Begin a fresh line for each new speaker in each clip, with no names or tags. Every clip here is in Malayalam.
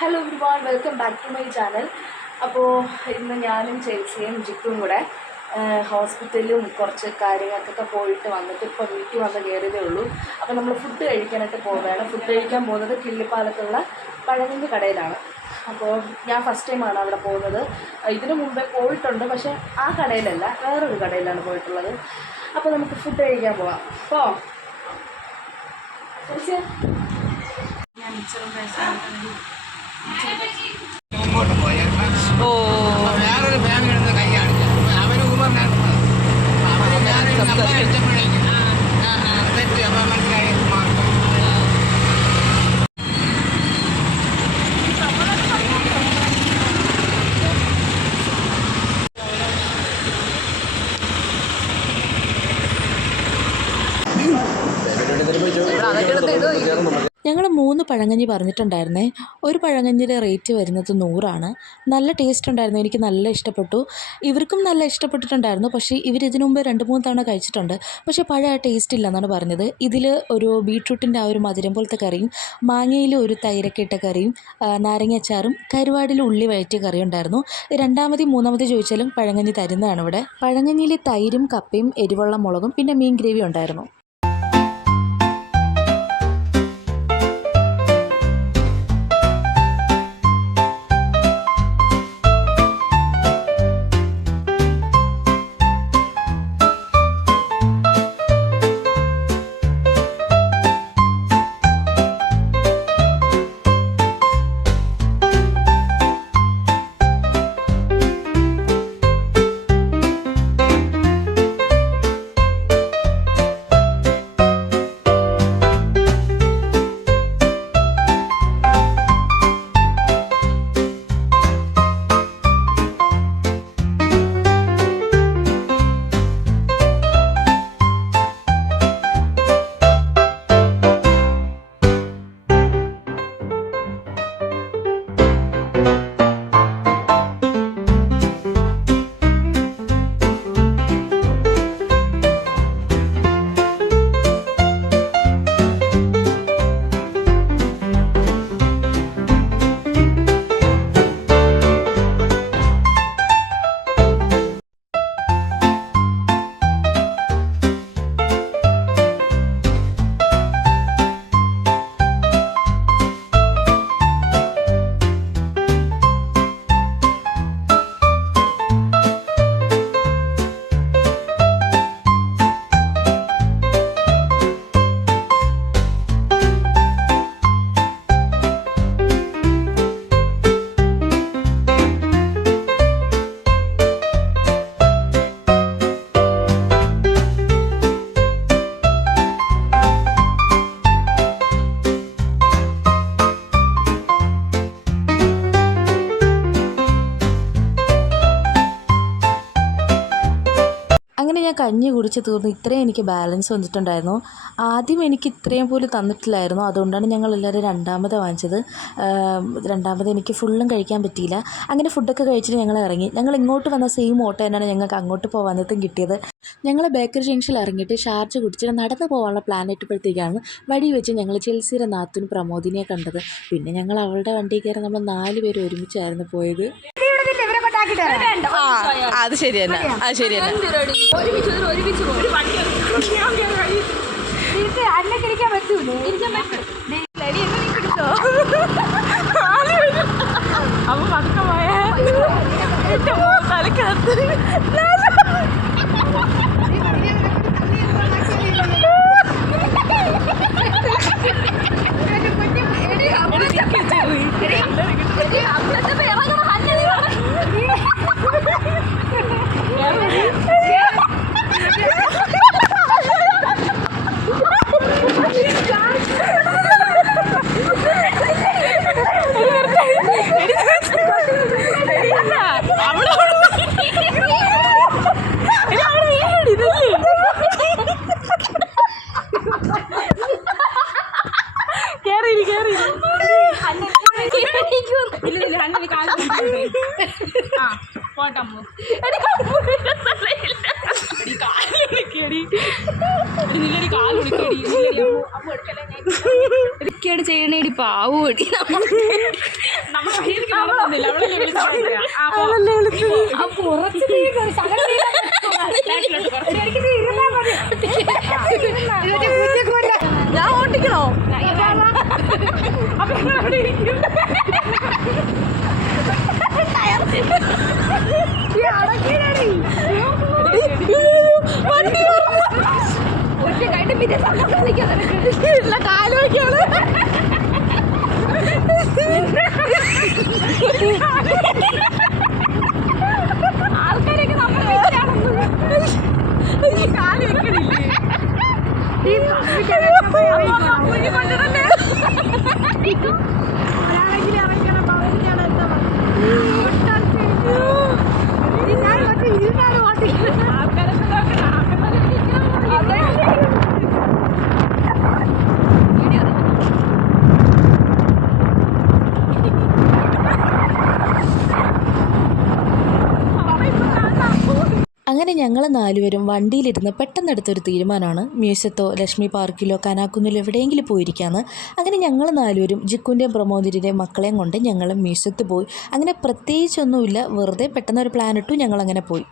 ഹലോ ഒരുപാട് welcome back to my channel അപ്പോൾ ഇന്ന് ഞാനും ചേച്ചിയും ജിത്തും കൂടെ ഹോസ്പിറ്റലിലും കുറച്ച് കാര്യങ്ങൾക്കൊക്കെ പോയിട്ട് വന്നിട്ട് ഇപ്പോൾ വീട്ടിൽ വന്ന് കയറിയതേ ഉള്ളൂ. അപ്പോൾ നമ്മൾ ഫുഡ് കഴിക്കാനായിട്ട് പോവുകയാണ്. ഫുഡ് കഴിക്കാൻ പോകുന്നത് കിള്ളിപ്പാലത്തുള്ള പഴങ്ങിന്റെ കടയിലാണ്. അപ്പോൾ ഞാൻ ഫസ്റ്റ് ടൈമാണ് അവിടെ പോകുന്നത്. ഇതിനു മുമ്പേ പോയിട്ടുണ്ട് പക്ഷേ ആ കടയിലല്ല വേറൊരു കടയിലാണ് പോയിട്ടുള്ളത്. അപ്പോൾ നമുക്ക് ഫുഡ് കഴിക്കാൻ പോവാം. അപ്പോൾ ഞാൻ മിച്ചറും കഴിച്ചു
മുമ്പോട്ട് പോയാൽ
ഓ.
വേറൊരു ഫാമിലി എടുത്ത് കൈ കാണിച്ചു അവന് അടിച്ചപ്പോഴേക്കും ആ, ആ, തെറ്റ്. അപ്പം മനസ്സിലായി. മാറി
ഞങ്ങൾ മൂന്ന് പഴങ്കഞ്ഞി പറഞ്ഞിട്ടുണ്ടായിരുന്നേ. ഒരു പഴങ്കഞ്ഞിയുടെ റേറ്റ് വരുന്നത് നൂറാണ്. നല്ല ടേസ്റ്റ് ഉണ്ടായിരുന്നു. എനിക്ക് നല്ല ഇഷ്ടപ്പെട്ടു. ഇവർക്കും നല്ല ഇഷ്ടപ്പെട്ടിട്ടുണ്ടായിരുന്നു. പക്ഷേ ഇവർ ഇതിനു മുമ്പ് രണ്ട് മൂന്ന് തവണ കഴിച്ചിട്ടുണ്ട്. പക്ഷേ പഴയ ടേസ്റ്റ് ഇല്ലെന്നാണ് പറഞ്ഞത്. ഇതിൽ ഒരു ബീട്രൂട്ടിന്റെ ആ ഒരു മധുരം പോലത്തെ കറിയും മാങ്ങയിൽ ഒരു തൈരൊക്കെ ഇട്ട കറിയും നാരങ്ങ അച്ചാറും കരുവാടിൽ ഉള്ളി വയറ്റിയ കറിയും ഉണ്ടായിരുന്നു. രണ്ടാമത് മൂന്നാമത് ചോദിച്ചാലും പഴങ്കഞ്ഞി തരുന്നതാണ് ഇവിടെ. പഴങ്കഞ്ഞിയിൽ തൈരും കപ്പയും എരിവുള്ള മുളകും പിന്നെ മീൻ ഗ്രേവി ഉണ്ടായിരുന്നു. അങ്ങനെ ഞാൻ കഞ്ഞി കുടിച്ച് തീർന്നു ഇത്രയും എനിക്ക് ബാലൻസ് വന്നിട്ടുണ്ടായിരുന്നു. ആദ്യം എനിക്ക് ഇത്രയും പോലും തന്നിട്ടില്ലായിരുന്നു. അതുകൊണ്ടാണ് ഞങ്ങൾ എല്ലാവരും രണ്ടാമത് വാങ്ങിച്ചത്. രണ്ടാമത് എനിക്ക് ഫുള്ളും കഴിക്കാൻ പറ്റിയില്ല. അങ്ങനെ ഫുഡൊക്കെ കഴിച്ചിട്ട് ഞങ്ങൾ ഇറങ്ങി. ഞങ്ങൾ ഇങ്ങോട്ട് വന്ന സെയിം ഓട്ടോ തന്നെയാണ് ഞങ്ങൾക്ക് അങ്ങോട്ട് പോകാനത്തും കിട്ടിയത്. ഞങ്ങൾ ബേക്കറി ജംഗ്ഷനിൽ ഇറങ്ങിയിട്ട് ഷാർജ് കുടിച്ചിട്ട് നടന്നു പോകാനുള്ള പ്ലാൻ ഇട്ടപ്പോഴത്തേക്കാണ് വഴി വെച്ച് ഞങ്ങൾ ചെൽസിയുടെ നാത്തുൻ പ്രമോദിനെ കണ്ടത്. പിന്നെ ഞങ്ങൾ അവളുടെ വണ്ടി കയറി നമ്മൾ നാല് പേര് ഒരുമിച്ചായിരുന്നു പോയത്. ആ അത് ശരി തന്നെ അത് ശരി തന്നെ.
അന്നക്കിരിക്കാൻ പറ്റൂലേ? ഇരിക്കാൻ
അപ്പൊ പതുക്കെ പോയ. തലക്കകത്ത്.
ചെയ്യണേടി പാവോടി.
ഞാൻ ഓട്ടിക്കണോ? ഇല്ല കാലുവയ്ക്കാണ് ആൾക്കാരൊക്കെ നമ്മൾ കാൽ വെക്കണില്ലേ? അങ്ങനെ ഞങ്ങൾ നാലുപേരും വണ്ടിയിലിരുന്ന് പെട്ടെന്നെടുത്തൊരു തീരുമാനമാണ്. മ്യൂസിയത്തോ ലക്ഷ്മി പാർക്കിലോ കനാക്കുന്നിലോ എവിടെയെങ്കിലും പോയിരിക്കാന്ന്. അങ്ങനെ ഞങ്ങൾ നാലുപേരും ജിക്കുന്റെയും പ്രമോദിന്റെയും മക്കളെയും കൊണ്ട് ഞങ്ങൾ മ്യൂസിയത്ത് പോയി. അങ്ങനെ പ്രത്യേകിച്ചൊന്നുമില്ല. വെറുതെ പെട്ടെന്നൊരു പ്ലാൻ അങ്ങനെ പോയി.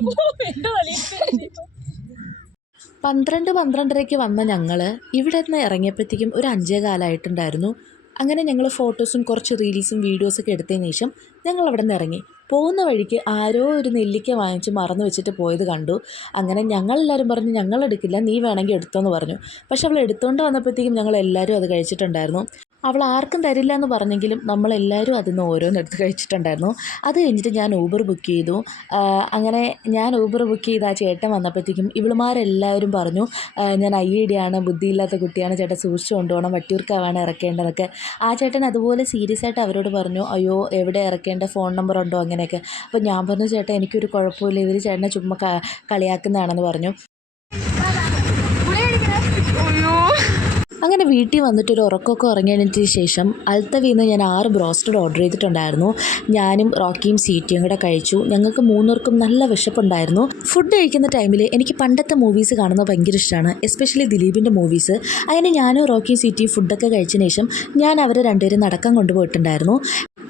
പന്ത്രണ്ട് പന്ത്രണ്ടരയ്ക്ക് വന്ന ഞങ്ങൾ ഇവിടെ നിന്ന് ഇറങ്ങിയപ്പോഴത്തേക്കും ഒരു അഞ്ചേ കാലമായിട്ടുണ്ടായിരുന്നു അങ്ങനെ ഞങ്ങൾ ഫോട്ടോസും കുറച്ച് റീൽസും വീഡിയോസൊക്കെ എടുത്തതിന് ശേഷം ഞങ്ങൾ അവിടെ നിന്ന് ഇറങ്ങി. പോകുന്ന വഴിക്ക് ആരോ ഒരു നെല്ലിക്ക വാങ്ങിച്ച് മറന്നു വെച്ചിട്ട് പോയത് കണ്ടു. അങ്ങനെ ഞങ്ങളെല്ലാവരും പറഞ്ഞു ഞങ്ങൾ എടുക്കില്ല നീ വേണമെങ്കിൽ എടുത്തോന്ന് പറഞ്ഞു. പക്ഷെ അവൾ എടുത്തുകൊണ്ട് വന്നപ്പോഴത്തേക്കും ഞങ്ങൾ എല്ലാവരും അത് കഴിച്ചിട്ടുണ്ടായിരുന്നു. അവൾ ആർക്കും തരില്ല എന്ന് പറഞ്ഞെങ്കിലും നമ്മളെല്ലാവരും അതിൽ നിന്ന് ഓരോന്നെടുത്ത് കഴിച്ചിട്ടുണ്ടായിരുന്നു. അത് കഴിഞ്ഞിട്ട് ഞാൻ ഊബർ ബുക്ക് ചെയ്തു. അങ്ങനെ ഞാൻ ഊബർ ബുക്ക് ചെയ്ത് ആ ചേട്ടൻ വന്നപ്പോഴത്തേക്കും ഇവളുമാരെല്ലാവരും പറഞ്ഞു ഞാൻ ഐ ഇ ആണ് ബുദ്ധിയില്ലാത്ത കുട്ടിയാണ് ചേട്ടൻ സൂക്ഷിച്ചു കൊണ്ടുപോകണം വട്ടിയൂർക്കാവാണ് ഇറക്കേണ്ടതൊക്കെ. ആ ചേട്ടൻ അതുപോലെ സീരിയസ് ആയിട്ട് അവരോട് പറഞ്ഞു അയ്യോ എവിടെ ഇറക്കേണ്ട ഫോൺ നമ്പർ ഉണ്ടോ? അങ്ങനെയൊക്കെ. അപ്പോൾ ഞാൻ പറഞ്ഞു ചേട്ടാ എനിക്കൊരു കുഴപ്പമില്ല ഇവർ ചേട്ടനെ ചുമ്മാ കളിയാക്കുന്നതാണെന്ന് പറഞ്ഞു. അങ്ങനെ വീട്ടിൽ വന്നിട്ട് ഒരു ഉറക്കമൊക്കെ ഉറങ്ങിയതിന് ശേഷം അൽത്തവിന്ന് ഞാൻ ആറ് ബ്രോസ്റ്റഡ് ഓർഡർ ചെയ്തിട്ടുണ്ടായിരുന്നു. ഞാനും റോക്കിയും സീറ്റിയും കൂടെ കഴിച്ചു. ഞങ്ങൾക്ക് മൂന്നൂർക്കും നല്ല വിശപ്പുണ്ടായിരുന്നു. ഫുഡ് കഴിക്കുന്ന ടൈമിൽ എനിക്ക് പണ്ടത്തെ മൂവീസ് കാണുന്നത് ഭയങ്കര ഇഷ്ടമാണ്. എസ്പെഷ്യലി ദിലീപിന്റെ മൂവീസ്. അങ്ങനെ ഞാനും റോക്കിയും സീറ്റിയും ഫുഡൊക്കെ കഴിച്ചതിന് ശേഷം ഞാൻ അവരെ രണ്ടുപേരും നടക്കാൻ കൊണ്ടുപോയിട്ടുണ്ടായിരുന്നു.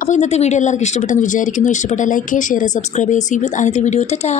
അപ്പോൾ ഇന്നത്തെ വീഡിയോ എല്ലാവർക്കും ഇഷ്ടപ്പെട്ടെന്ന് വിചാരിക്കുന്നു. ഇഷ്ടപ്പെട്ട ലൈക്ക് ഷെയർ സബ്സ്ക്രൈബ് ചെയ്യുക. സീ വിത്ത് വീഡിയോ ടാ